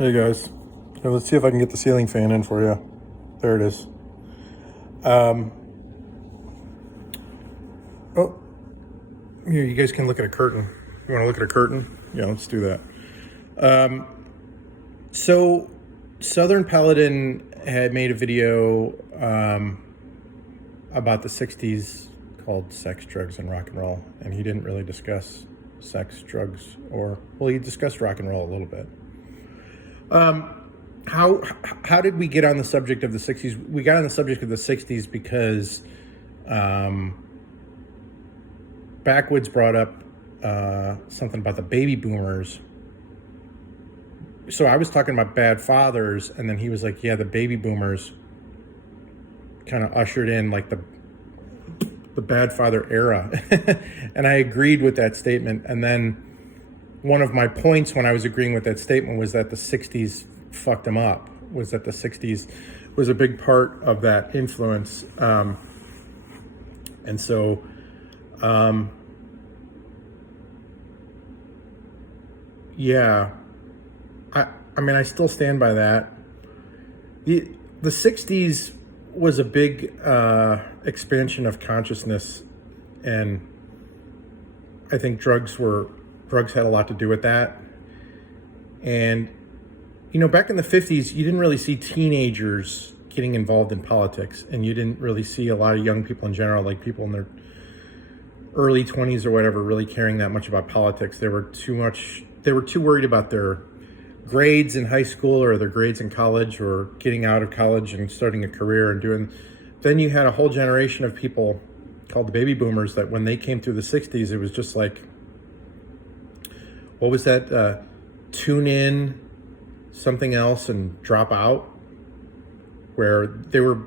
Hey guys, let's see if I can get the ceiling fan in for you. There it is. Um, oh, here, you guys can look at a curtain. You want to look at a curtain? Yeah, let's do that. Um, so, Southern Paladin had made a video about the 60s called Sex, Drugs, and Rock and Roll, and he didn't really discuss sex, drugs, he discussed rock and roll a little bit. How did we get on the subject of the 60s? We got on the subject of the 60s because Backwoods brought up something about the baby boomers. So I was talking about bad fathers, and then he was like, yeah, the baby boomers kind of ushered in like the bad father era. And I agreed with that statement. And then one of my points when I was agreeing with that statement was that the 60s fucked him up, was that the 60s was a big part of that influence. And so, yeah, I mean, I still stand by that. The 60s was a big expansion of consciousness, and I think drugs had a lot to do with that. And back in the 50s, you didn't really see teenagers getting involved in politics, and you didn't really see a lot of young people in general, like people in their early 20s or whatever, really caring that much about politics. They were too worried about their grades in high school or their grades in college or getting out of college and starting a career and doing. Then you had a whole generation of people called the baby boomers that when they came through the 60s, it was just like, what was that? Tune in, something else, and drop out. Where they were,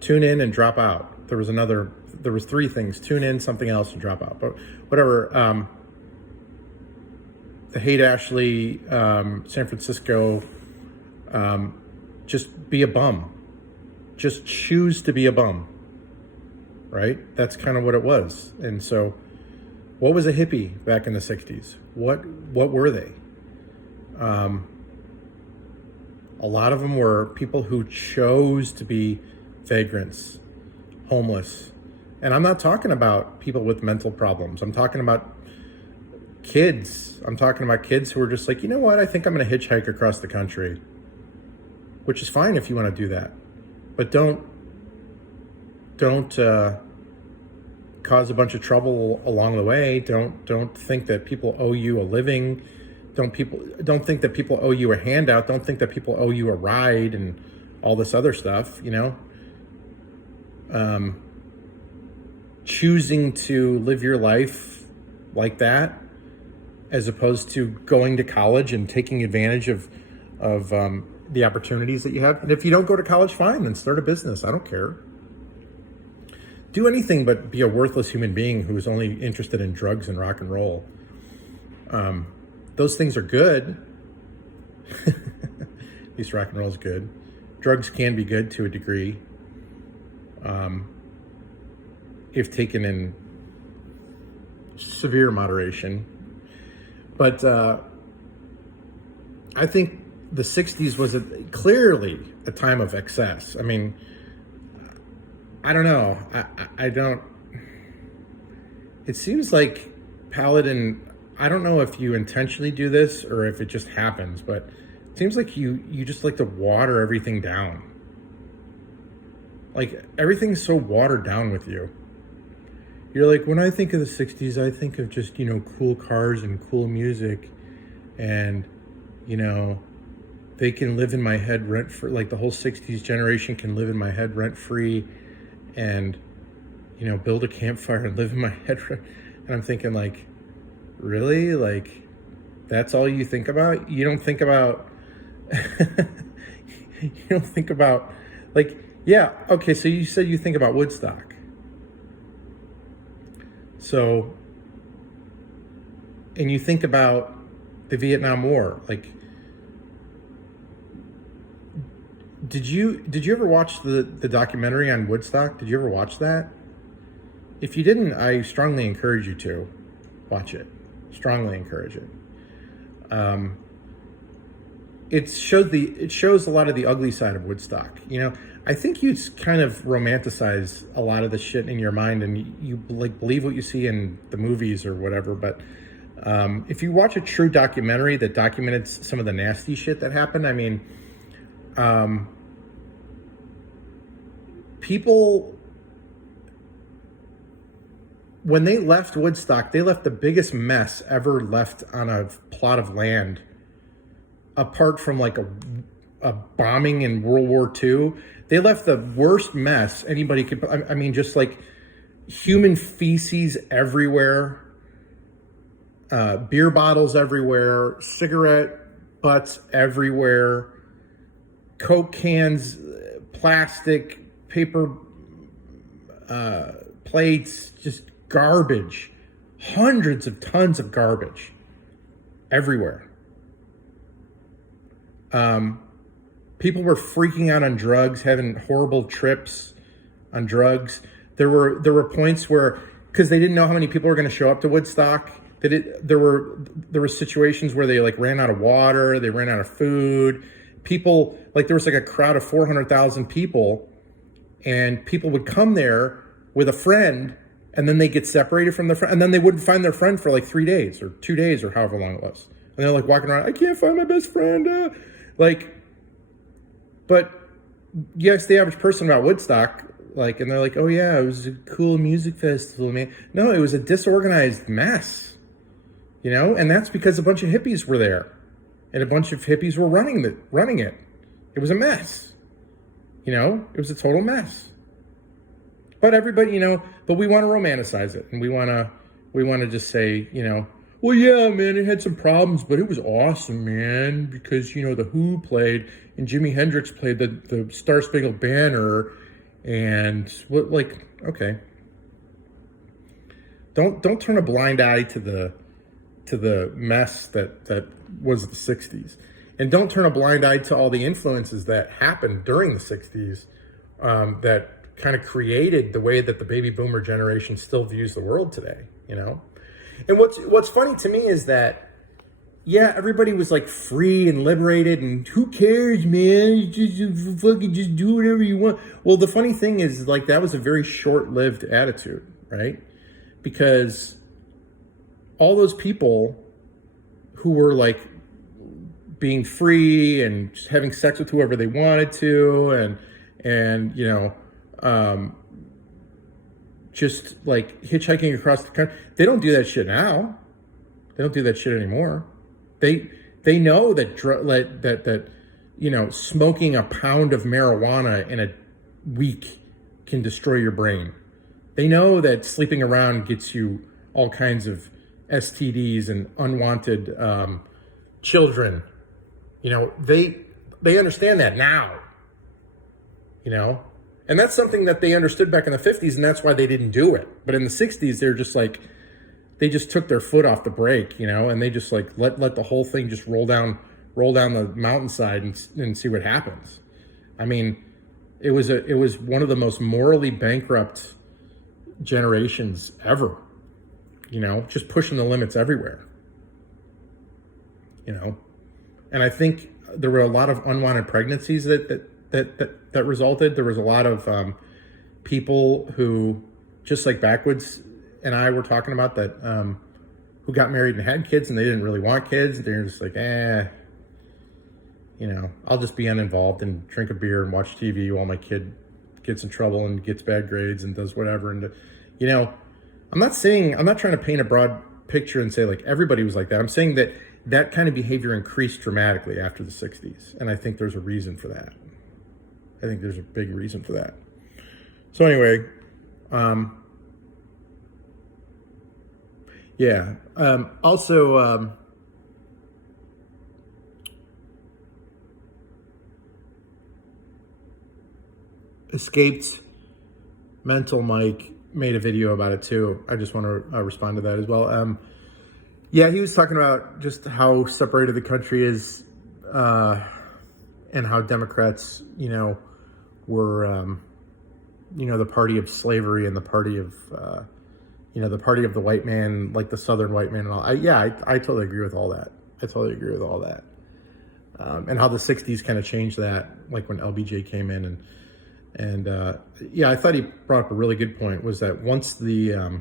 tune in and drop out. There was three things: tune in, something else, and drop out. But whatever. The Haight-Ashbury, San Francisco, just be a bum. Just choose to be a bum. Right? That's kind of what it was. And so, what was a hippie back in the 60s? What were they? A lot of them were people who chose to be vagrants, homeless. And I'm not talking about people with mental problems. I'm talking about kids. I'm talking about kids who are just like, you know what? I think I'm going to hitchhike across the country, which is fine if you want to do that. But don't cause a bunch of trouble along the way. Don't think that people owe you a living. Don't think that people owe you a handout. Don't think that people owe you a ride and all this other stuff, choosing to live your life like that, as opposed to going to college and taking advantage of the opportunities that you have. And if you don't go to college, fine, then start a business. I don't care. Do anything but be a worthless human being who is only interested in drugs and rock and roll. Those things are good. At least rock and roll is good. Drugs can be good to a degree, if taken in severe moderation. But I think the 60s was clearly a time of excess. I mean, I don't know. I don't. It seems like Paladin, I don't know if you intentionally do this or if it just happens, but it seems like you just like to water everything down. Like, everything's so watered down with you. You're like, when I think of the 60s, I think of just, cool cars and cool music, and, they can live in my head rent free. Like, the whole 60s generation can live in my head rent free, and, build a campfire and live in my head. And I'm thinking, like, really? Like, that's all you think about? You don't think about, like, yeah, okay, so you said you think about Woodstock. So, and you think about the Vietnam War. Like, did you ever watch the documentary on Woodstock? Did you ever watch that? If you didn't, I strongly encourage you to. Watch it. Strongly encourage it. It shows a lot of the ugly side of Woodstock. I think you kind of romanticize a lot of the shit in your mind, and you like believe what you see in the movies or whatever. But if you watch a true documentary that documented some of the nasty shit that happened, I mean, people, when they left Woodstock, they left the biggest mess ever left on a plot of land, apart from like a bombing in World War II. They left the worst mess anybody could. I mean, just like human feces everywhere, beer bottles everywhere, cigarette butts everywhere, Coke cans, plastic, paper plates, just garbage. Hundreds of tons of garbage everywhere. People were freaking out on drugs, having horrible trips on drugs. There were points where, because they didn't know how many people were going to show up to Woodstock, there were situations where they like ran out of water, they ran out of food. People, like there was like a crowd of 400,000 people, and people would come there with a friend, and then they get separated from their friend, and then they wouldn't find their friend for like 3 days or 2 days or however long it was. And they're like walking around, I can't find my best friend. But you ask the average person about Woodstock, and they're like, oh yeah, it was a cool music festival, man. No, it was a disorganized mess, and that's because a bunch of hippies were there, and a bunch of hippies were running it. It was a mess, it was a total mess. But everybody, but we want to romanticize it, and we want to just say, well, yeah, man, it had some problems, but it was awesome, man, because, the Who played and Jimi Hendrix played the Star Spangled Banner, and okay. Don't turn a blind eye to the mess that was the 60s. And don't turn a blind eye to all the influences that happened during the 60s that kind of created the way that the baby boomer generation still views the world today, And what's funny to me is that, yeah, everybody was like free and liberated, and who cares, man? You fucking just do whatever you want. Well, the funny thing is, that was a very short-lived attitude, right? Because all those people who were being free and just having sex with whoever they wanted to, and just hitchhiking across the country, they don't do that shit now. They don't do that shit anymore. They know that smoking a pound of marijuana in a week can destroy your brain. They know that sleeping around gets you all kinds of STDs and unwanted children. They understand that now. And that's something that they understood back in the 50s, and that's why they didn't do it. But in the 60s, they're just they just took their foot off the brake, and they just let the whole thing just roll down the mountainside and see what happens. I mean, it was one of the most morally bankrupt generations ever, just pushing the limits everywhere, and I think there were a lot of unwanted pregnancies that resulted. There was a lot of people who, just like Backwoods and I were talking about, that who got married and had kids, and they didn't really want kids. They're just I'll just be uninvolved and drink a beer and watch TV while my kid gets in trouble and gets bad grades and does whatever. And I'm not trying to paint a broad picture and say everybody was like that. I'm saying that kind of behavior increased dramatically after the 60s, and I think there's a reason for that. I think there's a big reason for that. So anyway, yeah. Also, Escaped Mental Mike made a video about it too. I just want to respond to that as well. Yeah, he was talking about just how separated the country is, and how Democrats, were, the party of slavery and the party of, the party of the white man, like the Southern white man and all. I totally agree with all that. I totally agree with all that. And how the 60s kind of changed that, like when LBJ came in. And I thought he brought up a really good point, was that once the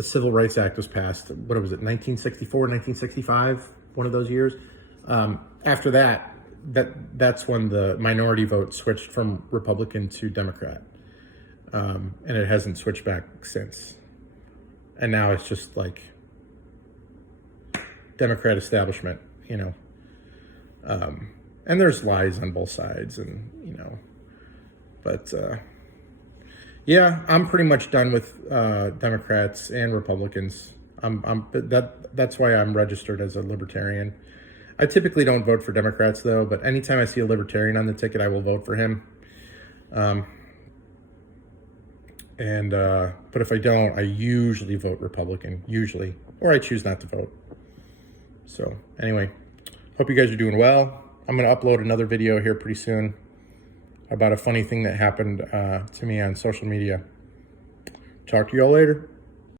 Civil Rights Act was passed, what was it, 1964, 1965, one of those years. After that's when the minority vote switched from Republican to Democrat. And it hasn't switched back since. And now it's just like Democrat establishment, and there's lies on both sides, and but I'm pretty much done with Democrats and Republicans. That's why I'm registered as a libertarian. I typically don't vote for Democrats though, but anytime I see a libertarian on the ticket, I will vote for him. But if I don't, I usually vote Republican, or I choose not to vote. So anyway, hope you guys are doing well. I'm going to upload another video here pretty soon about a funny thing that happened to me on social media. Talk to y'all later.